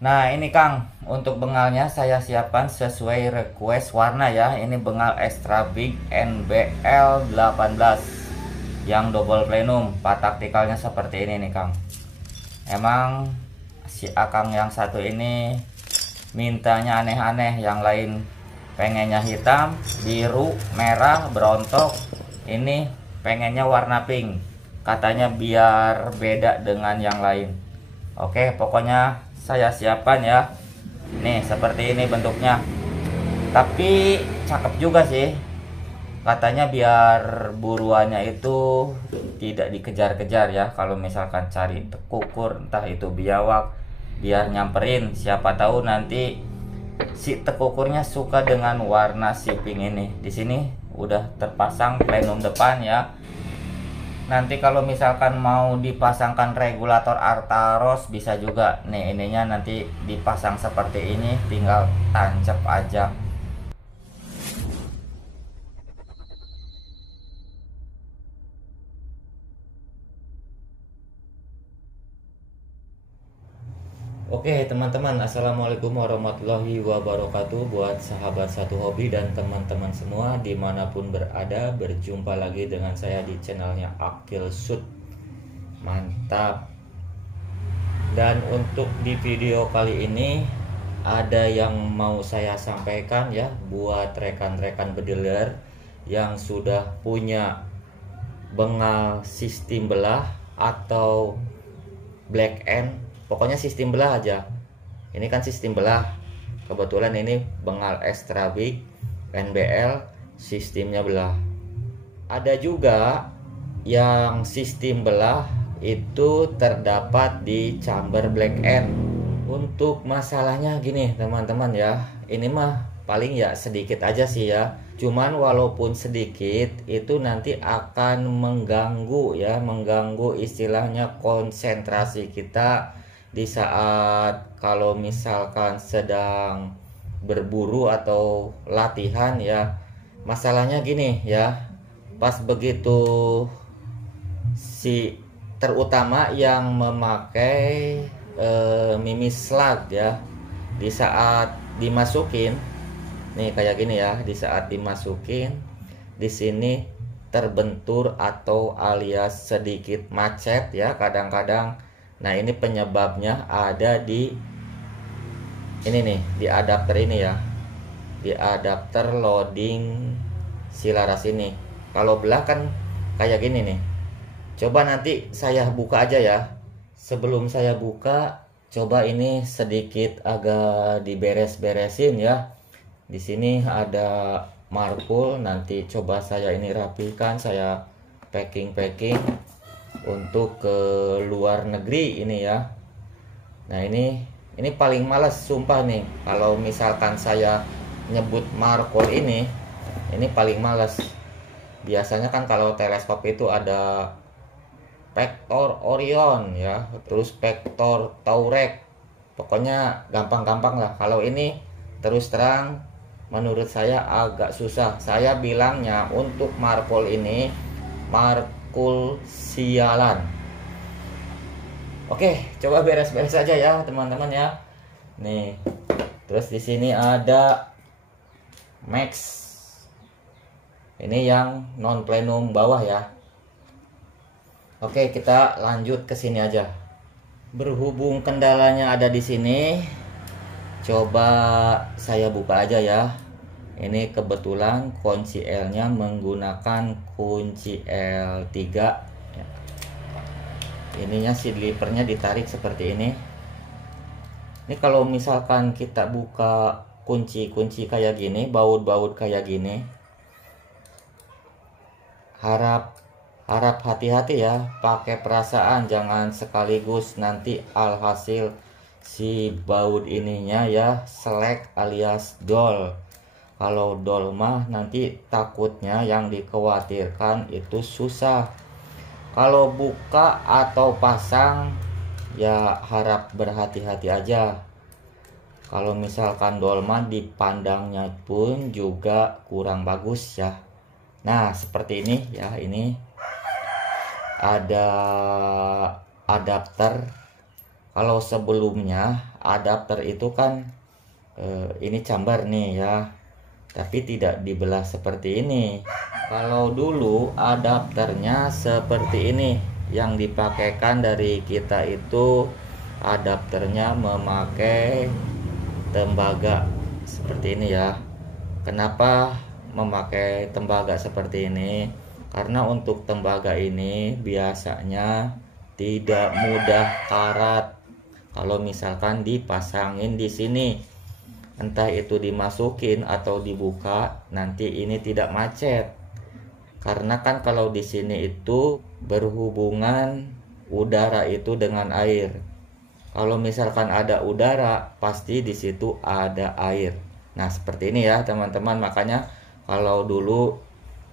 Nah ini Kang, untuk bengalnya saya siapkan sesuai request warna ya. Ini bengal Extra Big NBL 18 yang double plenum. Part taktikalnya seperti ini nih Kang. Emang si Akang yang satu ini mintanya aneh-aneh, yang lain pengennya hitam, biru, merah, berontok. Ini pengennya warna pink. Katanya biar beda dengan yang lain. Oke, pokoknya saya siapkan ya. Nih, seperti ini bentuknya. Tapi cakep juga sih. Katanya biar buruannya itu tidak dikejar-kejar ya. Kalau misalkan cari tekukur, entah itu biawak, biar nyamperin. Siapa tahu nanti si tekukurnya suka dengan warna si pink ini. Di sini udah terpasang plenum depan ya. Nanti kalau misalkan mau dipasangkan regulator Artaros bisa juga. Nih ininya nanti dipasang seperti ini, tinggal tancap aja. Oke teman-teman, assalamualaikum warahmatullahi wabarakatuh. Buat sahabat satu hobi dan teman-teman semua dimanapun berada, berjumpa lagi dengan saya di channelnya Akil Sud. Mantap. Dan untuk di video kali ini ada yang mau saya sampaikan ya, buat rekan-rekan bediler yang sudah punya bengal sistem belah atau black end. Pokoknya sistem belah aja. Ini kan sistem belah. Kebetulan ini bengal Extra Big NBL, sistemnya belah. Ada juga yang sistem belah itu terdapat di chamber black end. Untuk masalahnya gini teman-teman ya, ini mah paling ya sedikit aja sih ya. Cuman walaupun sedikit itu nanti akan mengganggu ya, mengganggu istilahnya konsentrasi kita di saat kalau misalkan sedang berburu atau latihan ya. Masalahnya gini ya, pas begitu si terutama yang memakai mimis slug ya, di saat dimasukin nih kayak gini ya, di saat dimasukin di sini terbentur atau alias sedikit macet ya kadang-kadang. Nah ini penyebabnya ada di ini nih, di adapter ini ya, di adapter loading si laras ini. Kalau belah kan kayak gini nih. Coba nanti saya buka aja ya. Sebelum saya buka, coba ini sedikit agak diberes-beresin ya. Di sini ada markul, nanti coba saya ini rapikan, saya packing untuk ke luar negeri ini ya. Nah ini paling males sumpah nih, kalau misalkan saya nyebut markul ini paling males. Biasanya kan kalau teleskop itu ada Vector Orion ya, terus Vector Taurus, pokoknya gampang-gampang lah. Kalau ini terus terang menurut saya agak susah. Saya bilangnya untuk markul ini markul sialan. Oke, coba beres-beres saja ya teman-teman ya. Nih, terus di sini ada Max. Ini yang non plenum bawah ya. Oke, kita lanjut ke sini aja. Berhubung kendalanya ada di sini, coba saya buka aja ya. Ini kebetulan kunci L-nya menggunakan kunci L3. Ininya silipernya ditarik seperti ini. Ini kalau misalkan kita buka kunci-kunci kayak gini, baut-baut kayak gini, harap hati-hati ya, pakai perasaan, jangan sekaligus nanti alhasil si baut ininya ya selek alias dol. Kalau dol mah nanti takutnya yang dikhawatirkan itu susah. Kalau buka atau pasang ya harap berhati-hati aja. Kalau misalkan dol mah dipandangnya pun juga kurang bagus ya. Nah seperti ini ya, ini ada adapter. Kalau sebelumnya adapter itu kan ini chamber nih ya, tapi tidak dibelah seperti ini. Kalau dulu adapternya seperti ini, yang dipakaikan dari kita itu adapternya memakai tembaga seperti ini ya. Kenapa memakai tembaga seperti ini? Karena untuk tembaga ini biasanya tidak mudah karat kalau misalkan dipasangin di sini. Entah itu dimasukin atau dibuka, nanti ini tidak macet. Karena kan kalau di sini itu berhubungan udara itu dengan air. Kalau misalkan ada udara, pasti di situ ada air. Nah, seperti ini ya, teman-teman. Makanya kalau dulu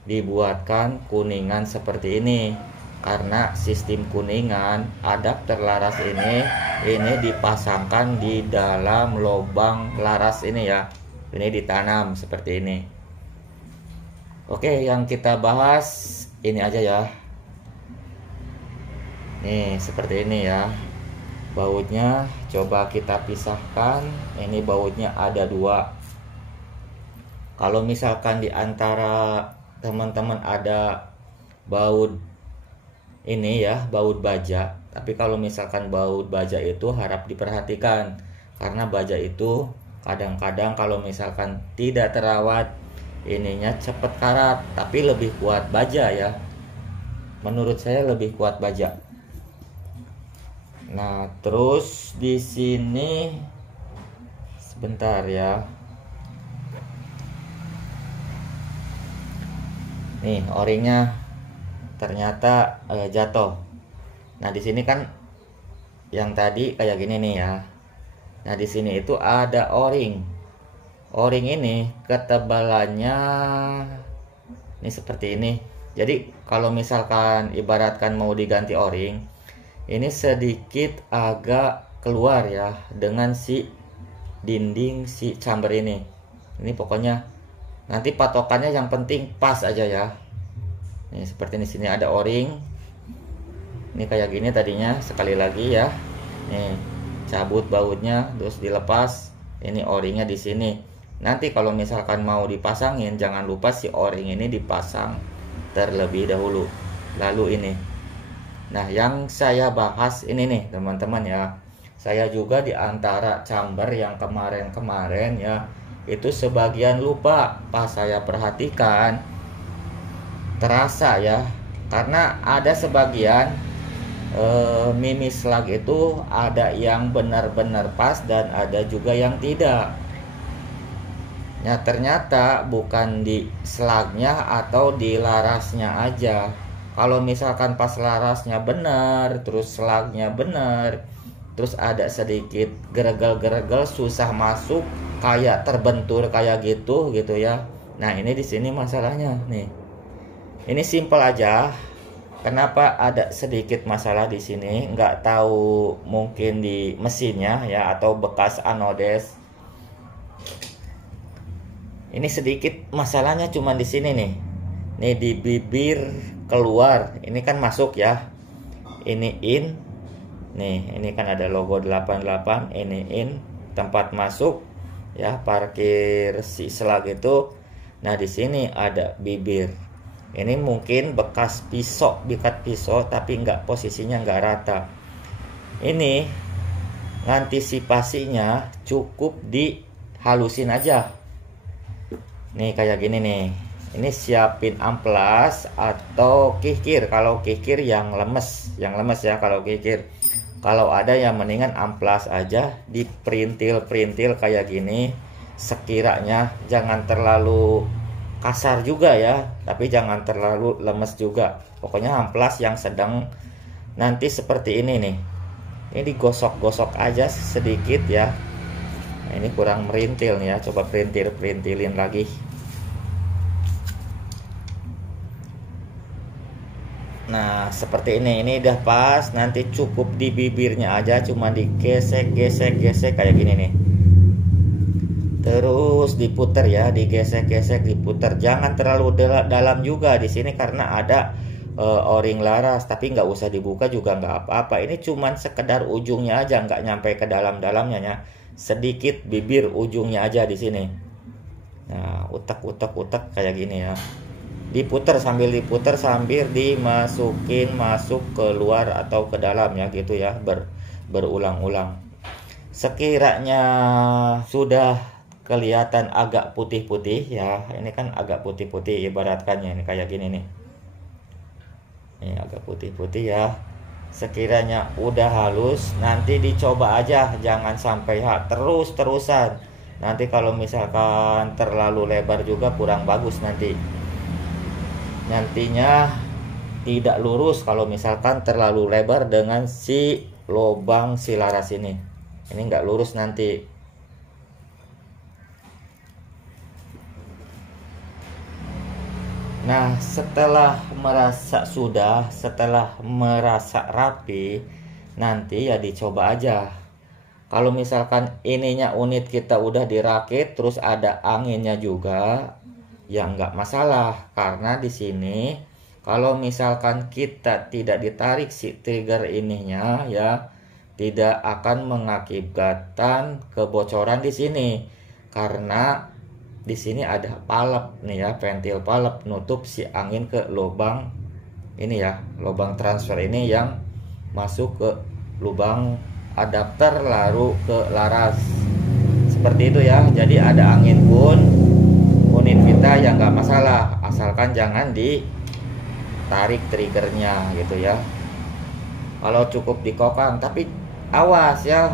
dibuatkan kuningan seperti ini. Karena sistem kuningan, adapter laras ini dipasangkan di dalam lubang laras ini ya. Ini ditanam seperti ini. Oke, yang kita bahas ini aja ya. Nih, seperti ini ya. Bautnya coba kita pisahkan. Ini bautnya ada 2. Kalau misalkan di antara teman-teman ada baut ini ya, baut baja. Tapi kalau misalkan baut baja itu harap diperhatikan. Karena baja itu kadang-kadang kalau misalkan tidak terawat, ininya cepet karat, tapi lebih kuat baja ya. Menurut saya lebih kuat baja. Nah, terus di sini sebentar ya. Nih, o-ringnya ternyata jatuh. Nah, di sini kan yang tadi kayak gini nih ya. Nah, di sini itu ada o-ring. O-ring ini ketebalannya ini seperti ini. Jadi kalau misalkan ibaratkan mau diganti o-ring, ini sedikit agak keluar ya dengan si dinding si chamber ini. Ini pokoknya nanti patokannya yang penting pas aja ya. Ini seperti ini, sini ada o-ring. Ini kayak gini tadinya, sekali lagi ya. Nih, cabut bautnya terus dilepas. Ini o-ringnya di sini. Nanti kalau misalkan mau dipasangin, jangan lupa si o-ring ini dipasang terlebih dahulu. Lalu ini. Nah, yang saya bahas ini nih teman-teman ya. Saya juga di antara chamber yang kemarin-kemarin ya, itu sebagian lupa. Pas saya perhatikan, terasa ya. Karena ada sebagian mimi slug itu ada yang benar-benar pas dan ada juga yang tidak. Nah, ternyata bukan di slugnya atau di larasnya aja. Kalau misalkan pas larasnya benar, terus slugnya benar, terus ada sedikit geregel-geregel susah masuk, kayak terbentur kayak gitu ya. Nah, ini di sini masalahnya nih. Ini simple aja. Kenapa ada sedikit masalah di sini? Nggak tahu, mungkin di mesinnya ya, atau bekas anodes. Ini sedikit masalahnya cuma di sini nih. Nih di bibir keluar, ini kan masuk ya. Ini in. Nih, ini kan ada logo 88, ini in, tempat masuk ya, parkir si slug itu. Nah, di sini ada bibir. Ini mungkin bekas pisau, bikat pisau, tapi posisinya nggak rata. Ini antisipasinya cukup dihalusin aja. Nih kayak gini nih. Ini siapin amplas atau kikir. Kalau kikir yang lemes ya kalau kikir. Kalau ada yang mendingan amplas aja, diperintil-perintil kayak gini. Sekiranya jangan terlalu kasar juga ya, tapi jangan terlalu lemes juga. Pokoknya amplas yang sedang. Nanti seperti ini nih. Ini digosok-gosok aja sedikit ya. Nah, ini kurang merintil nih ya. Coba perintilin lagi. Nah, seperti ini udah pas. Nanti cukup di bibirnya aja, cuma digesek kayak gini nih. Terus diputer ya, digesek diputer. Jangan terlalu dalam juga di sini karena ada o-ring laras, tapi nggak usah dibuka juga nggak apa-apa. Ini cuman sekedar ujungnya aja, nggak nyampe ke dalam-dalamnya ya. Sedikit bibir ujungnya aja di sini. Nah, utak kayak gini ya. Diputer sambil dimasukin masuk keluar atau ke dalam ya gitu ya, berulang-ulang. Sekiranya sudah kelihatan agak putih-putih ya, ini kan agak putih-putih ibaratkannya, ini kayak gini nih. Ini agak putih-putih ya. Sekiranya udah halus, nanti dicoba aja, jangan sampai terus-terusan. Nanti kalau misalkan terlalu lebar juga kurang bagus nantinya tidak lurus kalau misalkan terlalu lebar dengan si lubang si laras ini nggak lurus nanti. Nah, setelah merasa rapi, nanti ya dicoba aja. Kalau misalkan ininya unit kita udah dirakit terus ada anginnya juga, ya nggak masalah, karena di sini kalau misalkan kita tidak ditarik si trigger ininya ya, tidak akan mengakibatkan kebocoran di sini, karena di sini ada palep nih ya, ventil palep nutup si angin ke lubang ini ya, lubang transfer ini yang masuk ke lubang adapter lalu ke laras seperti itu ya. Jadi ada angin pun unit kita ya nggak masalah, asalkan jangan ditarik triggernya gitu ya. Kalau cukup dikokang, tapi awas ya,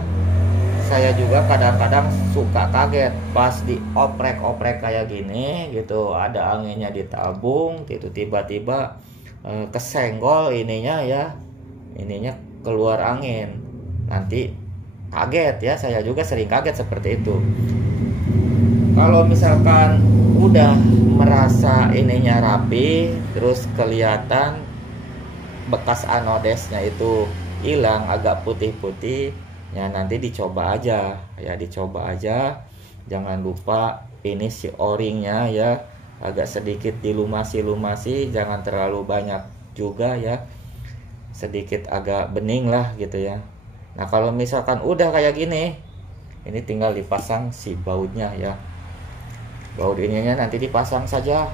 saya juga kadang-kadang suka kaget pas dioprek-oprek kayak gini gitu, ada anginnya ditabung gitu, tiba-tiba kesenggol ininya ya, ininya keluar angin, nanti kaget ya. Saya juga sering kaget seperti itu. Kalau misalkan udah merasa ininya rapi, terus kelihatan bekas anodesnya itu hilang, agak putih-putih ya, nanti dicoba aja ya, jangan lupa ini si o-ringnya ya, agak sedikit dilumasi, jangan terlalu banyak juga ya, sedikit agak bening lah gitu ya. Nah, kalau misalkan udah kayak gini, ini tinggal dipasang si bautnya ya, baut ininya nanti dipasang saja.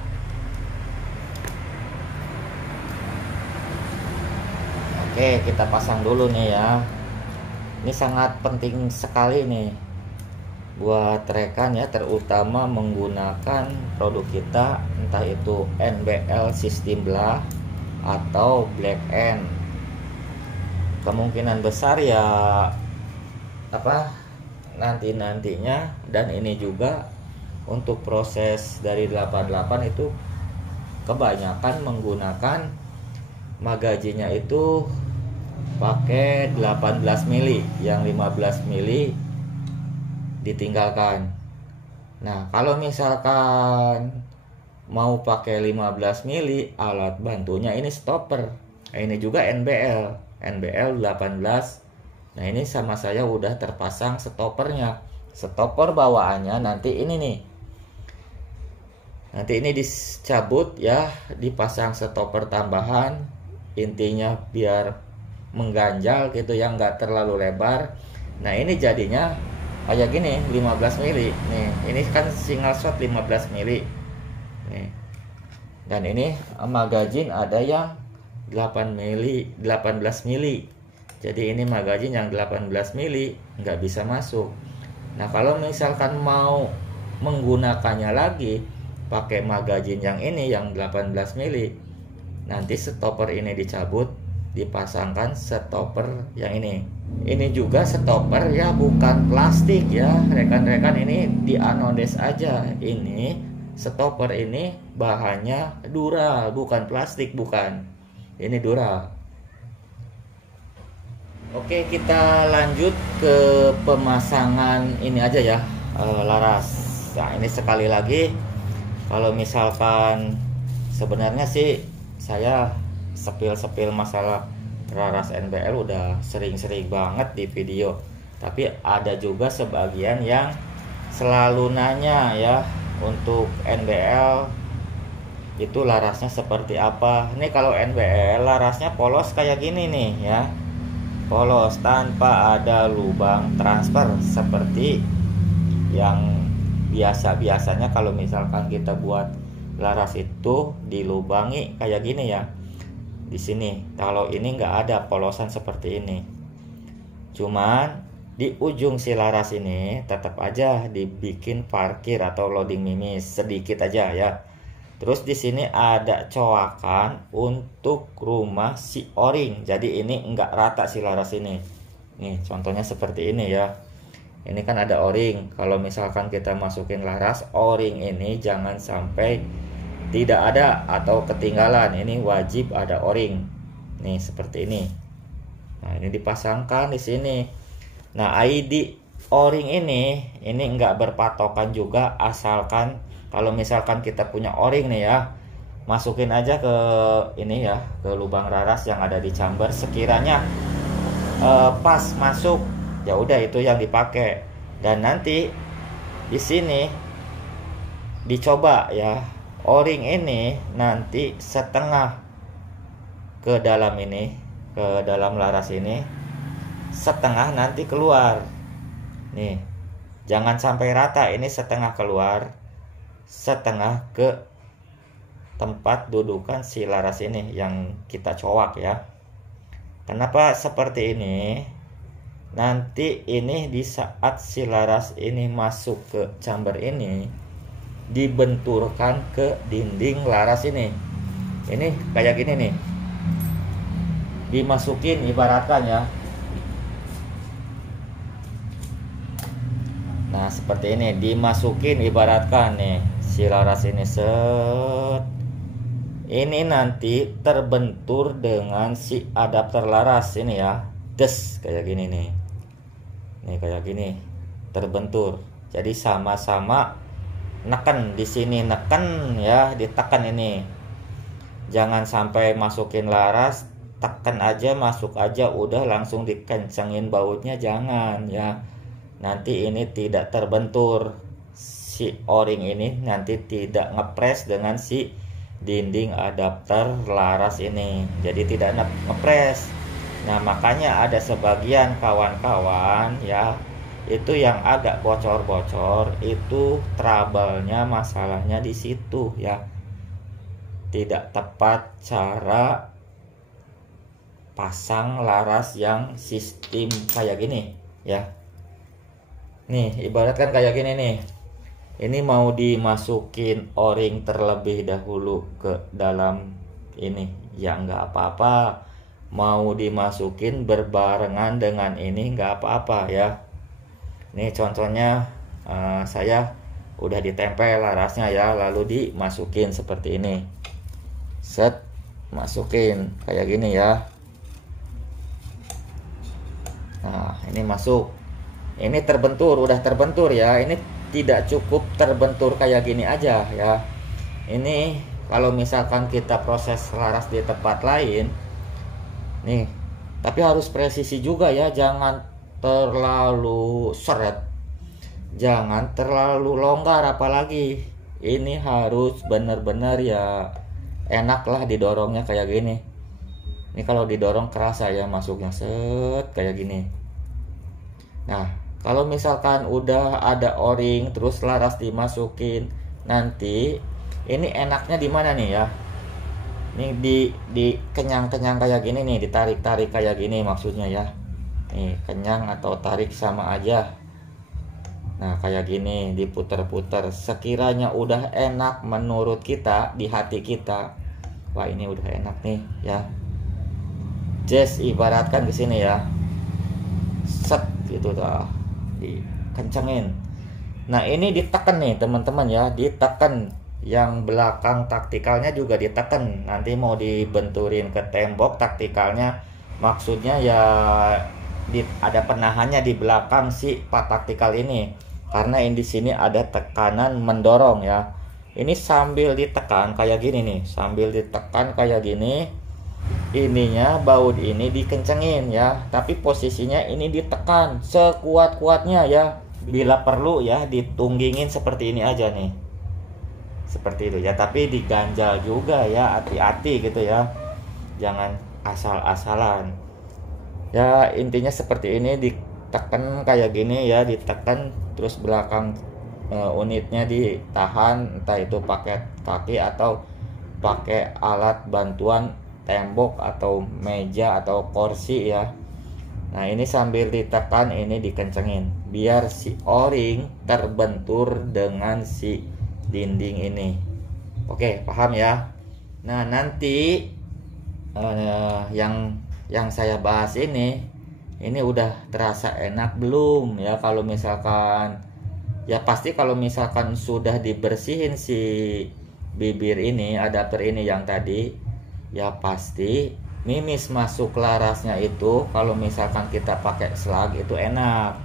Oke, kita pasang dulu nih ya. Ini sangat penting sekali nih buat rekan ya, terutama menggunakan produk kita, entah itu NBL sistem belah atau black end. Kemungkinan besar ya nantinya, dan ini juga untuk proses dari 88 itu kebanyakan menggunakan magajinya itu pakai 18 mili, yang 15 mili ditinggalkan. Nah, kalau misalkan mau pakai 15 mili, alat bantunya ini stopper. Ini juga NBL 18. Nah, ini sama saya udah terpasang stoppernya. Stopper bawaannya nanti ini nih. Nanti ini dicabut ya, dipasang stopper tambahan. Intinya biar mengganjal gitu ya, nggak terlalu lebar. Nah, ini jadinya kayak gini, 15 mili nih. Ini kan single shot 15 mili nih. Dan ini magazin ada yang 18 mili. Jadi ini magazin yang 18 mili nggak bisa masuk. Nah, kalau misalkan mau menggunakannya lagi pakai magazin yang ini yang 18 mili, nanti stopper ini dicabut, dipasangkan stopper yang ini. Ini juga stopper ya, bukan plastik ya rekan-rekan, ini dianodes aja. Ini stopper ini bahannya dural, bukan plastik, bukan. Ini dural. Oke, kita lanjut ke pemasangan ini aja ya, laras. Nah, ini sekali lagi, kalau misalkan sebenarnya sih saya sepil masalah laras NBL udah sering-sering banget di video, tapi ada juga sebagian yang selalu nanya ya untuk NBL itu larasnya seperti apa. Ini kalau NBL larasnya polos kayak gini nih ya, polos tanpa ada lubang transfer seperti yang biasanya kalau misalkan kita buat laras itu dilubangi kayak gini ya. Di sini kalau ini nggak ada polosan seperti ini, cuman di ujung si laras ini tetap aja dibikin parkir atau loading mimis sedikit aja ya. Terus di sini ada coakan untuk rumah si O-ring. Jadi ini enggak rata si laras ini. Nih contohnya seperti ini ya. Ini kan ada O-ring. Kalau misalkan kita masukin laras, O-ring ini jangan sampai tidak ada atau ketinggalan. Ini wajib ada O-ring. Nih seperti ini. Nah ini dipasangkan di sini. Nah ID O-ring ini enggak berpatokan juga, asalkan kalau misalkan kita punya O-ring nih ya, masukin aja ke ini ya, ke lubang laras yang ada di chamber. Sekiranya pas masuk, ya udah itu yang dipakai. Dan nanti di sini dicoba ya, O-ring ini nanti setengah ke dalam ini, ke dalam laras ini, setengah nanti keluar. Nih, jangan sampai rata, ini setengah keluar, setengah ke tempat dudukan si laras ini yang kita coak ya. Kenapa seperti ini? Nanti ini di saat si laras ini masuk ke chamber ini, dibenturkan ke dinding laras ini. Ini kayak gini nih, dimasukin ibaratkan ya. Nah seperti ini dimasukin ibaratkan nih si laras ini set. Ini nanti terbentur dengan si adapter laras ini ya. Des kayak gini nih. Nih kayak gini terbentur. Jadi sama-sama neken di sini, neken ya, ditekan ini. Jangan sampai masukin laras, tekan aja, masuk aja udah langsung dikencengin bautnya, jangan ya. Nanti ini tidak terbentur, si O-ring ini nanti tidak ngepres dengan si dinding adapter laras ini, jadi tidak ngepres. Nah makanya ada sebagian kawan-kawan ya, itu yang agak bocor-bocor, itu trouble-nya, masalahnya di situ ya. Tidak tepat cara pasang laras yang sistem kayak gini ya. Nih ibaratkan kayak gini nih, ini mau dimasukin O-ring terlebih dahulu ke dalam ini ya nggak apa-apa, mau dimasukin berbarengan dengan ini nggak apa-apa ya. Ini contohnya saya udah ditempel larasnya ya, lalu dimasukin seperti ini, set, masukin kayak gini ya. Nah ini masuk, ini terbentur, udah terbentur ya. Ini tidak cukup terbentur kayak gini aja ya. Ini kalau misalkan kita proses laras di tempat lain nih, tapi harus presisi juga ya, jangan terlalu seret, jangan terlalu longgar, apalagi ini harus benar-benar ya enak lah didorongnya kayak gini. Ini kalau didorong kerasa ya masuknya set kayak gini. Nah kalau misalkan udah ada O-ring terus laras dimasukin, nanti ini enaknya di mana nih ya? Ini di kenyang-kenyang kayak gini nih, ditarik-tarik kayak gini maksudnya ya. Nih kenyang atau tarik sama aja. Nah kayak gini diputer-puter, sekiranya udah enak menurut kita di hati kita, wah ini udah enak nih ya. Just ibaratkan ke sini ya, set gitu tuh, dikencengin. Nah ini ditekan nih teman-teman ya, ditekan. Yang belakang taktikalnya juga ditekan. Nanti mau dibenturin ke tembok taktikalnya, maksudnya ya ada penahannya di belakang si part taktikal ini, karena ini di sini ada tekanan mendorong ya. Ini sambil ditekan kayak gini nih, sambil ditekan kayak gini, ininya baut ini dikencengin ya, tapi posisinya ini ditekan sekuat-kuatnya ya. Bila perlu ya ditunggingin seperti ini aja nih, seperti itu ya, tapi diganjal juga ya, hati-hati gitu ya, jangan asal-asalan ya. Intinya seperti ini, ditekan kayak gini ya, ditekan terus belakang unitnya ditahan, entah itu pakai kaki atau pakai alat bantuan tembok atau meja atau kursi ya. Nah ini sambil ditekan, ini dikencengin biar si o-ring terbentur dengan si dinding ini. Oke, paham ya. Nah nanti yang saya bahas ini udah terasa enak belum ya? Kalau misalkan ya pasti kalau misalkan sudah dibersihin si bibir ini, adapter ini yang tadi, ya pasti mimis masuk larasnya itu kalau misalkan kita pakai slag itu enak.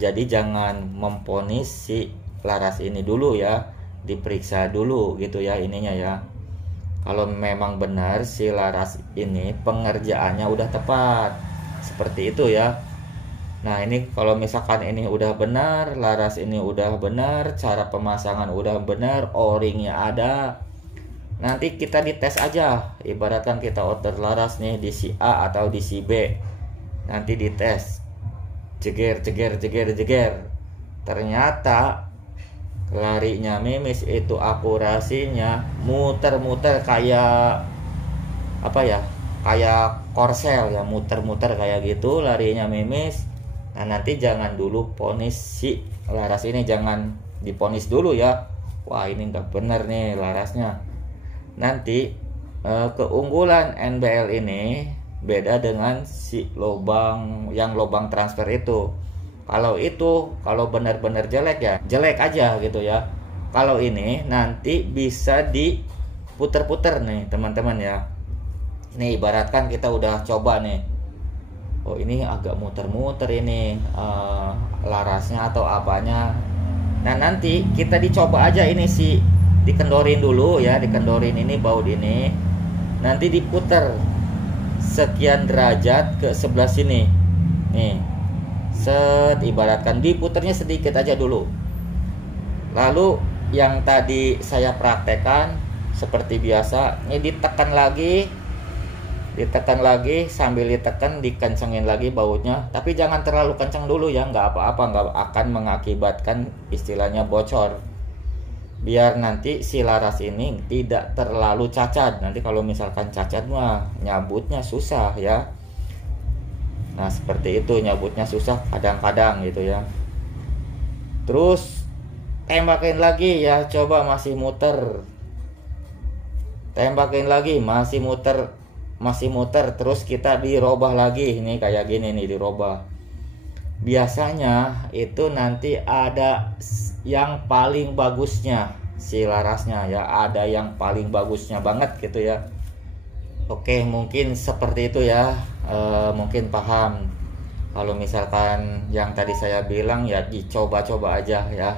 Jadi jangan memponis si laras ini dulu ya, diperiksa dulu gitu ya ininya ya. Kalau memang benar si laras ini pengerjaannya udah tepat, seperti itu ya. Nah ini kalau misalkan ini udah benar, laras ini udah benar, cara pemasangan udah benar, o-ringnya ada, nanti kita dites aja. Ibaratkan kita order laras nih di si A atau di si B, nanti dites, jeger, ternyata larinya mimis itu akurasinya muter-muter kayak apa ya, kayak korsel ya, muter-muter kayak gitu larinya mimis. Nah nanti jangan dulu ponis si laras ini, jangan diponis dulu ya, wah ini nggak bener nih larasnya. Nanti keunggulan NBL ini beda dengan si lubang yang lubang transfer itu. Kalau benar-benar jelek ya jelek aja gitu ya. Kalau ini nanti bisa diputer-puter nih teman-teman ya. Ini ibaratkan kita udah coba nih, oh ini agak muter-muter ini larasnya atau apanya. Nah nanti kita dicoba aja ini sih, dikendorin dulu ya, dikendorin ini baut ini, nanti diputer sekian derajat ke sebelah sini nih, set, ibaratkan diputernya sedikit aja dulu. Lalu yang tadi saya praktekkan seperti biasa, ini ditekan lagi, sambil ditekan dikencengin lagi bautnya, tapi jangan terlalu kencang dulu ya, nggak apa-apa, nggak akan mengakibatkan istilahnya bocor. Biar nanti si laras ini tidak terlalu cacat, nanti kalau misalkan cacat mah nyabutnya susah ya. Nah seperti itu, nyabutnya susah kadang-kadang gitu ya. Terus tembakin lagi ya, coba masih muter, tembakin lagi, masih muter, terus kita dirobah lagi, ini kayak gini nih, dirobah. Biasanya itu nanti ada yang paling bagusnya si larasnya ya, ada yang paling bagusnya banget gitu ya. Oke, mungkin seperti itu ya, mungkin paham. Kalau misalkan yang tadi saya bilang ya dicoba-coba aja ya.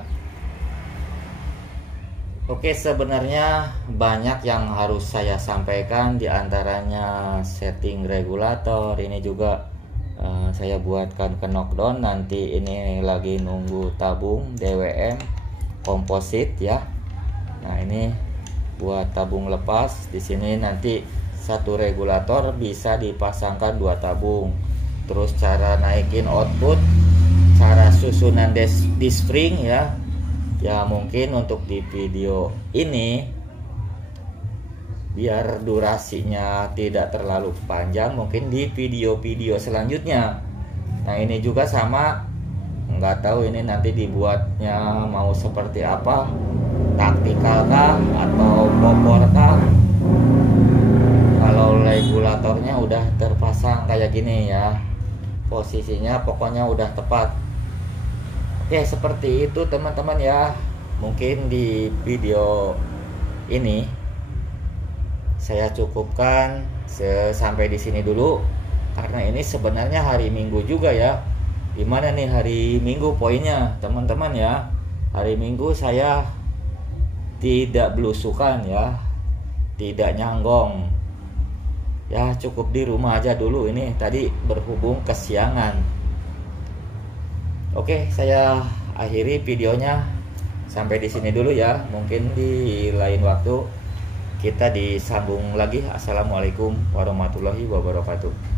Oke, sebenarnya banyak yang harus saya sampaikan, diantaranya setting regulator. Ini juga saya buatkan ke knockdown. Nanti ini lagi nunggu tabung DWM komposit ya. Nah ini buat tabung lepas. Di sini nanti satu regulator bisa dipasangkan 2 tabung. Terus cara naikin output, cara susunan disk spring ya. Ya mungkin untuk di video ini biar durasinya tidak terlalu panjang, mungkin di video-video selanjutnya. Nah ini juga sama, nggak tahu ini nanti dibuatnya mau seperti apa, taktikal kah atau popor kah. Kalau regulatornya udah terpasang kayak gini ya, posisinya pokoknya udah tepat. Oke, seperti itu teman-teman ya. Mungkin di video ini saya cukupkan sampai di sini dulu, karena ini sebenarnya hari Minggu juga ya. Gimana nih hari Minggu poinnya teman-teman ya? Hari Minggu saya tidak belusukan ya, tidak nyanggong. Ya cukup di rumah aja dulu, ini tadi berhubung kesiangan. Oke, saya akhiri videonya. Sampai di sini dulu ya. Mungkin di lain waktu kita disambung lagi. Assalamualaikum warahmatullahi wabarakatuh.